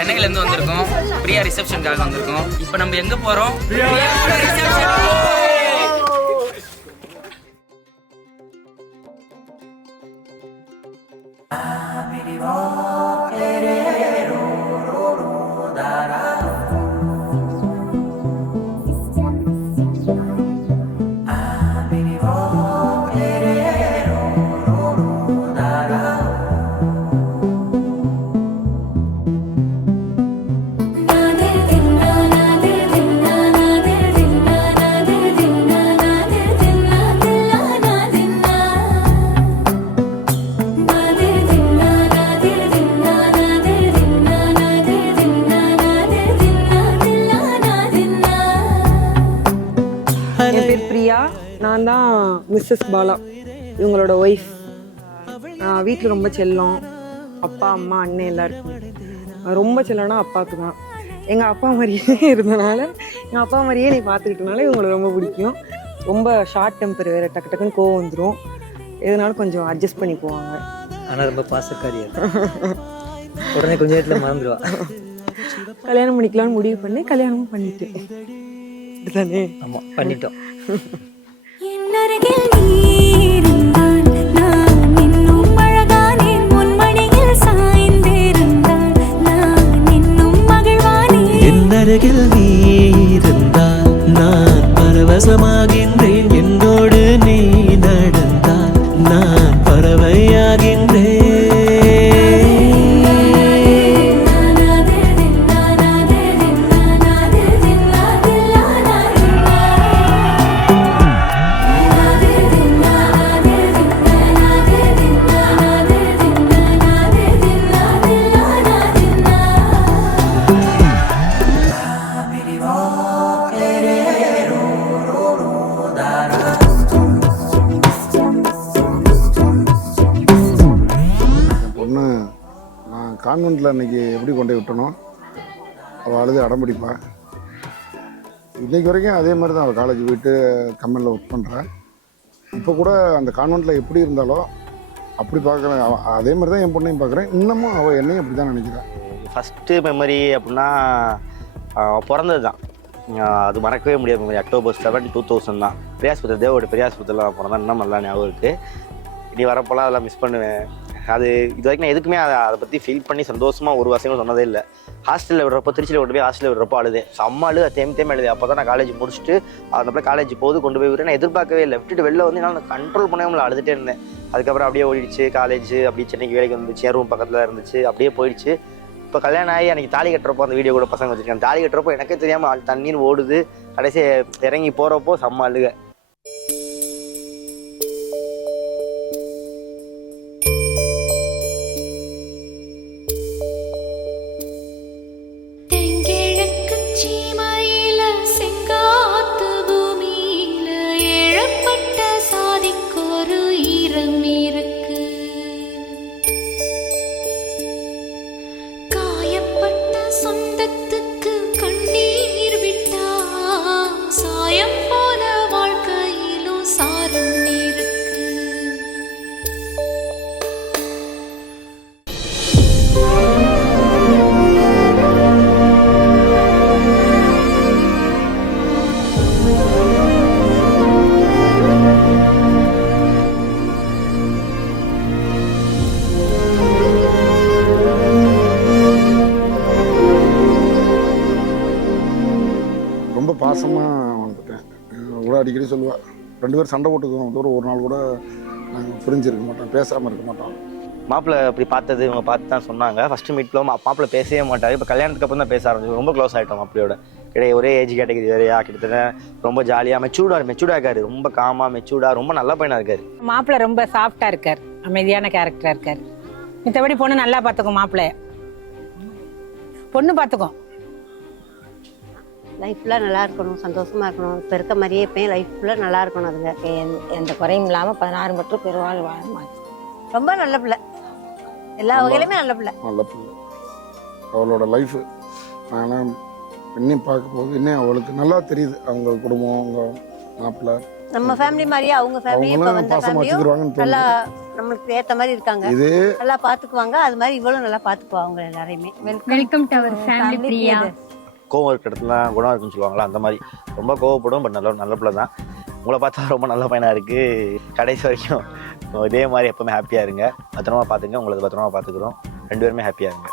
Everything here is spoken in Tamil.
சென்னையிலேருந்து வந்திருக்கோம். பிரியா ரிசப்ஷனுக்காக வந்திருக்கோம். இப்போ நம்ம எங்கே போகிறோம்? என் பேர் பிரியா, நான் தான் மிஸ்ஸஸ் பாலா, இவங்களோட ஒய்ஃப். வீட்டில் ரொம்ப செல்லம், அப்பா அம்மா அண்ணன் எல்லாருக்கும். ரொம்ப செல்லம்னா அப்பாவுக்கு தான். எங்கள் அப்பா மாதிரியே இருந்தனால, எங்கள் அப்பா மாதிரியே நீ பார்த்துக்கிட்டனால இவங்களை ரொம்ப பிடிக்கும். ரொம்ப ஷார்ட் டெம்பர் வேறு, டக்கு டக்குன்னு கோவம் வந்துடும். எதுனாலும் கொஞ்சம் அட்ஜஸ்ட் பண்ணி போவாங்க. ஆனால் ரொம்ப பாசக்காரியா, உடனே கொஞ்சம் நேரத்தில் மறந்துடுவா. கல்யாணம் பண்ணிக்கலாம்னு முடிவு பண்ணி கல்யாணமும் பண்ணிட்டேன். இதுதானே? ஆமாம், பண்ணிட்டோம். என்னருகில் நீ இருந்தால் நான் பரவசமாகின்றேன், என்னோடு நீ நடந்தால் நான் பறவையாகின்றேன். கான்வென்ட்டில் அன்றைக்கி எப்படி கொண்டு விட்டனோ அவள் அழுது அடம்பிடிப்பாள். இன்றைக்கி வரைக்கும் அதே மாதிரி தான். அவள் காலேஜ் போயிட்டு கம்பெனியில் ஒர்க் பண்ணுறாள். இப்போ கூட அந்த கான்வென்ட்டில் எப்படி இருந்தாலோ அப்படி பார்க்குறேன். அதே மாதிரி தான் என் பொண்ணையும் பார்க்குறேன். இன்னமும் அவள் என்னையும் அப்படி தான் நினைக்கிறாள். ஃபஸ்ட்டு மெமரி அப்படின்னா பிறந்தது தான். அது மறக்கவே முடியாது மெமரி. அக்டோபர் 7, 2000 தான். பெரியாஸ்பத்திரி, தேவோட பெரியாஸ்பத்திரியில் நான் பிறந்தேன். இன்னும் நல்லா ஞாபகம் இருக்குது. இனி வரப்போலாம் அதெல்லாம் மிஸ் பண்ணுவேன். அது இது வரைக்கும் நான் எதுக்குமே அதை பற்றி ஃபீல் பண்ணி சந்தோஷமாக ஒரு வருஷங்களும் சொன்னதே இல்லை. ஹாஸ்டலில் விடுறப்போ, திருச்சியில் கொண்டு போய் ஹாஸ்டலில் விடுறப்போ அழுதேன். அம்மா தேம் அழுதேன். அப்போ தான் நான் காலேஜ் முடிச்சுட்டு அந்த காலேஜ் போது கொண்டு போய் விட்டு நான் எதிர்பார்க்கவே இல்லை. விட்டுட்டு வெளில வந்து என்னால் கண்ட்ரோல் பண்ணவே முடியல, அழுதுகிட்டே இருந்தேன். அதுக்கப்புறம் அப்படியே ஓடிடுச்சு காலேஜ். அப்படியே சென்னைக்கு வேலைக்கு வந்துச்சு, என் ரூம் பக்கத்தில் இருந்துச்சு, அப்படியே போயிடுச்சு. இப்போ கல்யாணம் ஆகி அன்றைக்கி தாலி கட்டுறப்போ அந்த வீடியோ கூட பசங்க வச்சுருக்கேன். தாலி கட்டுறப்போ எனக்கே தெரியாமல் தண்ணீர் ஓடுது. கடைசி இறங்கி போகிறப்போ செம்ம அழுக. பாசமாக வந்துட்டேன். கூட அடிக்கடி சொல்லுவாள், 2 பேரும் சண்டை போட்டுக்குவோம். தூரம் ஒரு நாள் கூட நாங்கள் பிரிஞ்சிருக்க மாட்டோம், பேசாமல் இருக்க மாட்டோம். மாப்பிள்ளை அப்படி பார்த்தது இவங்க பார்த்து தான் சொன்னாங்க. ஃபஸ்ட்டு மீட்டில் மாப்பிள்ளை பேசவே மாட்டார். இப்போ கல்யாணத்துக்கு அப்புறம் தான் பேச ஆரம்பிச்சு. ரொம்ப க்ளோஸ் ஆகிட்டோம் மாப்பிள்ளையோட. கிடையாது ஒரே ஏஜ் கேட்டகரி வேறையா. கிட்டத்தட்ட ரொம்ப ஜாலியாக மெச்சூர்டாக இருக்காரு. ரொம்ப காமாக மெச்சூர்டாக ரொம்ப நல்ல பையனாக இருக்காரு. மாப்பிள்ளை ரொம்ப சாஃப்டாக இருக்கார், அமைதியான கேரக்டராக இருக்கார். மித்தபடி பொண்ணு நல்லா பார்த்துக்கும். மாப்பிள்ளைய பொண்ணு பார்த்துக்கும். லைஃப் ஃபுல்லாக நல்லா இருக்கணும், சந்தோஷமாக இருக்கணும். இப்போ இருக்க மாதிரியே இப்போயும் லைஃப் ஃபுல்லாக நல்லா இருக்கணும். அதுங்க எந்த குறையும் இல்லாமல் 16 மற்றும் பெருவாள் வாழ. ரொம்ப நல்ல பிள்ளை, எல்லா வகையிலுமே நல்ல பிள்ளை. நல்ல பிள்ளை. அவளோட லைஃபு நான் இன்னும் பார்க்க போது இன்னும் அவளுக்கு நல்லா தெரியுது. அவங்க குடும்பம், அவங்க மாப்பிள்ளை, நம்ம ஃபேமிலி மாதிரியே அவங்க ஃபேமிலியும் இப்போ வந்த ஃபேமிலியும் நல்லா நம்மளுக்கு ஏற்ற மாதிரி இருக்காங்க, இது நல்லா பார்த்துக்குவாங்க. அது மாதிரி இவ்வளோ நல்லா பார்த்துக்குவா அவங்க எல்லாரையுமே. Welcome to our family Priya. கோவம் இருக்கிற இடத்துல குணம் இருக்குன்னு சொல்லுவாங்களா, அந்த மாதிரி ரொம்ப கோவப்படும். பட் நல்ல பிள்ளை தான். உங்களை பார்த்தா ரொம்ப நல்ல பையனாக இருக்குது. கடைசி வரைக்கும் இதே மாதிரி எப்போவுமே ஹாப்பியாக இருங்க. பத்திரமா பார்த்துங்க. உங்களை பத்திரமா பார்த்துக்குறோம். 2 பேருமே ஹாப்பியாக இருங்க.